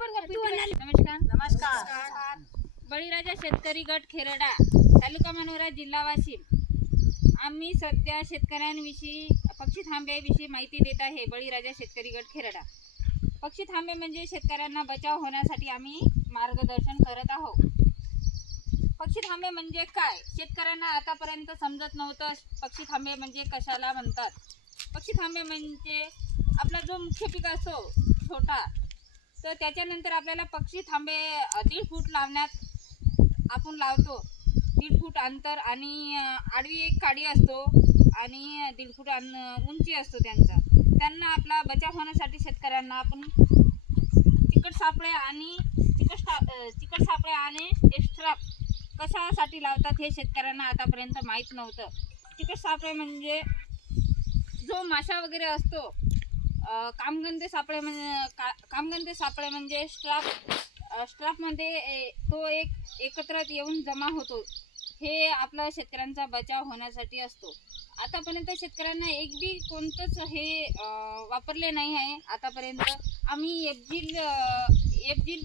नमस्कार नमस्कार. बळीराजा शेतकरी गट खेरडा, तालुका मनोरा, जिल्हा वाशिम. आम्ही सध्या शेतकऱ्यांविषयी पक्षी थांब्याविषयी माहिती देत आहे. बळीराजा शेतकरी गट खेरडा. पक्षी थांबे म्हणजे शेतकऱ्यांना बचाव होण्यासाठी आम्ही मार्गदर्शन करत आहोत. पक्षी थांबे म्हणजे काय, शेतकऱ्यांना आतापर्यंत समजत नव्हतं. पक्षी थांबे म्हणजे कशाला म्हणतात. पक्षी थांबे म्हणजे आपला जो मुख्य पीक असतो छोटा, तर त्याच्यानंतर आपल्याला पक्षी थांबे 1.5 फूट लावण्यात आपण लावतो. 1.5 फूट अंतर आणि आडवी एक काडी असतो आणि 1.5 फूट उंची असतो त्यांना आपला बचाव होण्यासाठी शेतकऱ्यांना आपण चिकट सापळे आणि एक्स्ट्रा कशासाठी लावतात हे शेतकऱ्यांना आतापर्यंत माहीत नव्हतं. चिकट सापळे म्हणजे जो माशा वगैरे असतो. कामगंधे सापळे म्हणजे स्ट्राफमध्ये तो एकत्र येऊन जमा होतो. हे आपला शेतकऱ्यांचा बचाव होण्यासाठी असतो. आतापर्यंत शेतकऱ्यांना एक बी कोणतंच हे वापरले नाही आहे. आतापर्यंत आम्ही एफजिल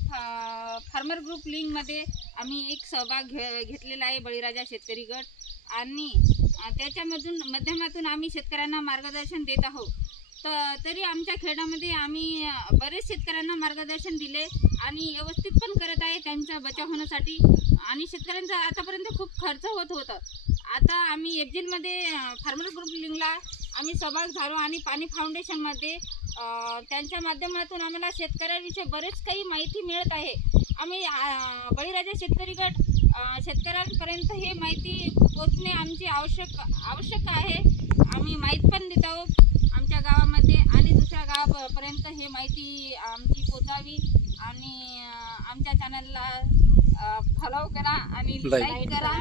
फार्मर ग्रुप लिंकमध्ये आम्ही एक सहभाग घेतलेला आहे, बळीराजा शेतकरी गट, आणि त्याच्यामधून माध्यमातून आम्ही शेतकऱ्यांना मार्गदर्शन देत आहोत. तरी आमच्या खेड्यामध्ये आम्ही बरेच शेतकऱ्यांना मार्गदर्शन दिले आणि व्यवस्थित पण करत आहे त्यांचा बचाव होण्यासाठी. आणि शेतकऱ्यांचा आतापर्यंत खूप खर्च होतं. आता आम्ही एफजिलमध्ये फार्मर ग्रुप लिंकला आम्ही सहभाग झालो आणि पाणी फाउंडेशनमध्ये त्यांच्या माध्यमातून आम्हाला शेतकऱ्यांविषयी बरेच काही माहिती मिळत आहे. आम्ही बळीराजा शेतकरी गट शेतकऱ्यांपर्यंत हे माहिती पोचणे आमची आवश्यक आहे. आम्ही माहीत पण देत आहोत आमच्या गावामध्ये आणि दुसऱ्या गावापर्यंत हे माहिती आमची पोचावी. आणि आमच्या चॅनलला फॉलो करा आणि लाईक करा.